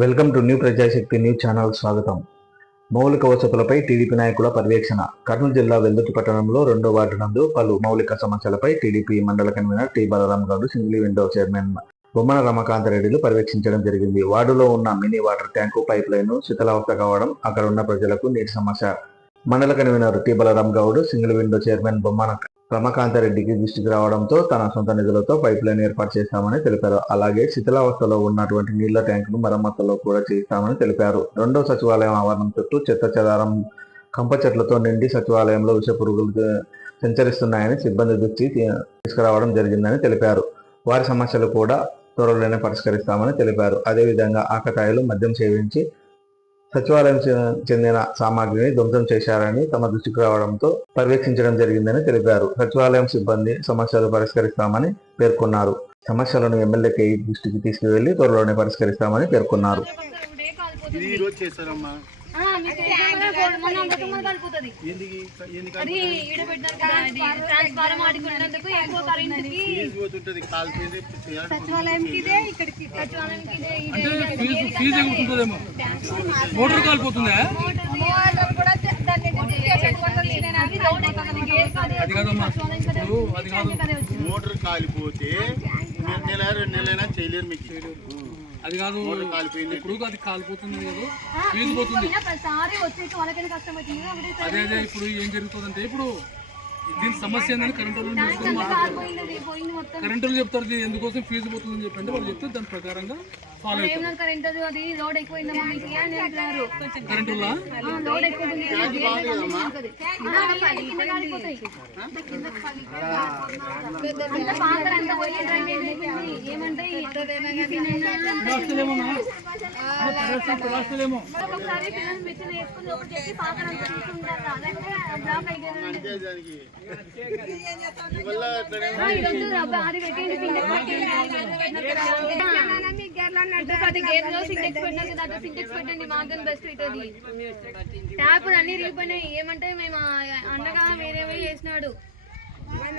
Welcome to new Prajashakti news channel స్వాగతం. మౌలిక వసతులపై TDP నాయకుల పర్యవేక్షణ. కర్నూలు జిల్లా వెల్దుర్తి పట్టణంలో రెండో వార్డు నందు పలు మౌలిక సమస్యలపై టీడీపీ మండల convener T Balaram Goud single window chairman Bommana Ramakanta రెడ్డిలు పర్యవేక్షించడం జరిగింది. వార్డులో ఉన్న mini water tank pipe line శిథిలావస్థ కావడం అక్కడ ఉన్న ప్రజలకు నీటి సమస్య మండల convener T. Balaram Goud single window chairman Bommana రమకాంతారెడ్డికి దృష్టికి రావడంతో తన సొంత నిధులతో పైప్ లైన్ ఏర్పాటు చేస్తామని తెలిపారు. అలాగే శిథిలావస్థలో ఉన్నటువంటి నీళ్ళ ట్యాంకును మరమ్మతులో కూడా చేస్తామని తెలిపారు. రెండో సచివాలయం ఆవరణం చుట్టూ చెత్త చెదారం కంప చెట్లతో నిండి సచివాలయంలో విష పురుగులు సంచరిస్తున్నాయని సిబ్బంది దృష్టి తీసుకురావడం జరిగిందని తెలిపారు. వారి సమస్యలు కూడా త్వరలోనే పరిష్కరిస్తామని తెలిపారు. అదేవిధంగా ఆకతాయిలు మద్యం సేవించి సచివాలయం చెందిన సామాగ్రిని ధ్వంసం చేశారని తమ దృష్టికి రావడంతో పర్యవేక్షించడం జరిగిందని తెలిపారు. సచివాలయం సిబ్బంది సమస్యలు పరిష్కరిస్తామని పేర్కొన్నారు. సమస్యలను ఎమ్మెల్యే కేఈ దృష్టికి తీసుకువెళ్ళి త్వరలోనే పరిష్కరిస్తామని పేర్కొన్నారు. మోటార్ కాలిపోతుందా మోటార్. అది కాదమ్మా అది కాదు కాలిపోతే నెల రెండు నెలైనా చేయలేరు మీకు. అది కాదు ఇప్పుడు అది కాలిపోతుంది కదా. ఆ, ఫీజు పోతుంది. పోయినా ప్రతిసారి వచ్చేసి వాళ్ళకైనా కష్టం అవుతుంది ఒకటే అదే అదే ఇప్పుడు ఏం జరుగుతుందంటే ఇప్పుడు దీని సమస్య ఏంటని కరెంట్ కరెంట్ వాళ్ళు చెప్తారు ఇది ఎందుకోసం ఫీజు పోతుందని చెప్పండి వాళ్ళు చెప్తే దాని ప్రకారంగా ఫాలో అవుతారు కరెంట్ కరెంట్ లైట్ అన్నీ అయిపోయింది. ఏమంటే మేము అన్నగా వేరే పోయి చేసినాడు. వాళ్ళ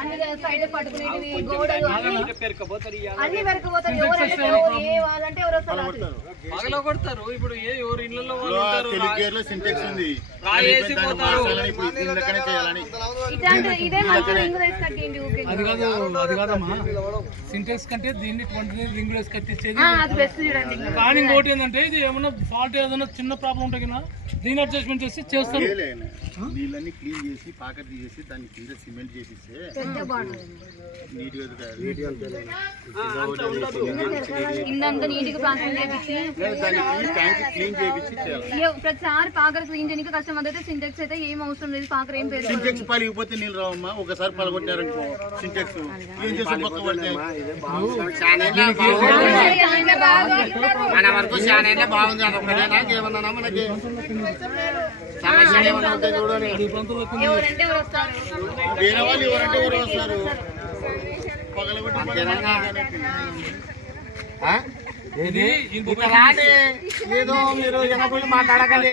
అన్ని సైడ్ పట్టుకునేటివి గోడలు అన్ని అన్ని వెరకపోతారు ఎవరంటే ఎవరు, ఏ వాళ్ళంటే ఎవరు వస్తారు పగల కొడతారు. ఇప్పుడు ఏ ఎవరు ఇళ్ళలో వాళ్ళు ఉంటారు తెలుగు సింటెక్స్ ఉంది. ఇదే అది కాదు అది కాదమ్మా. సింటెక్స్ కంటే దీన్ని ట్వంటీ రింగ్ వేసి కట్టించేది ఆ, అది బెస్ట్ చూడండి. కానీ ఇంకోటి ఏంటంటే ఇది ఏమన్నా ఫాల్ట్ ఏదైనా చిన్న ప్రాబ్లం ఉంటే కదా దీని అడ్జస్ట్మెంట్ చేసి చేస్తారు? నీళ్ళన్నీ క్లీన్ చేసి పాకెట్ తీసేసి దాన్ని కింద సిమెంట్ చేసిస్తే క్లీన్ ప్రతిసారి పాకర్ క్లీన్ చేయడానికి కష్టం అదైతే సింటెక్స్ అయితే ఏం అవసరం లేదు. పాకర్ ఏం పేరు సింటెక్స్ పలిగిపోతే నీళ్ళు రావమ్మా. ఒకసారి పలగొట్టారనుకో సింటెక్స్. ఏం చేసి పక్క పడితే? మన వరకు చాలా అయితే బాగుంది అది ఒకటేనా? ఏమన్నా మనకి? ఎవరంటే ఎవరు వస్తారు వేరే వాళ్ళు ఎవరంటే ఎవరు వస్తారు పగలగొట్టి ఏదో మీరు వెనకొండి మాట్లాడకండి.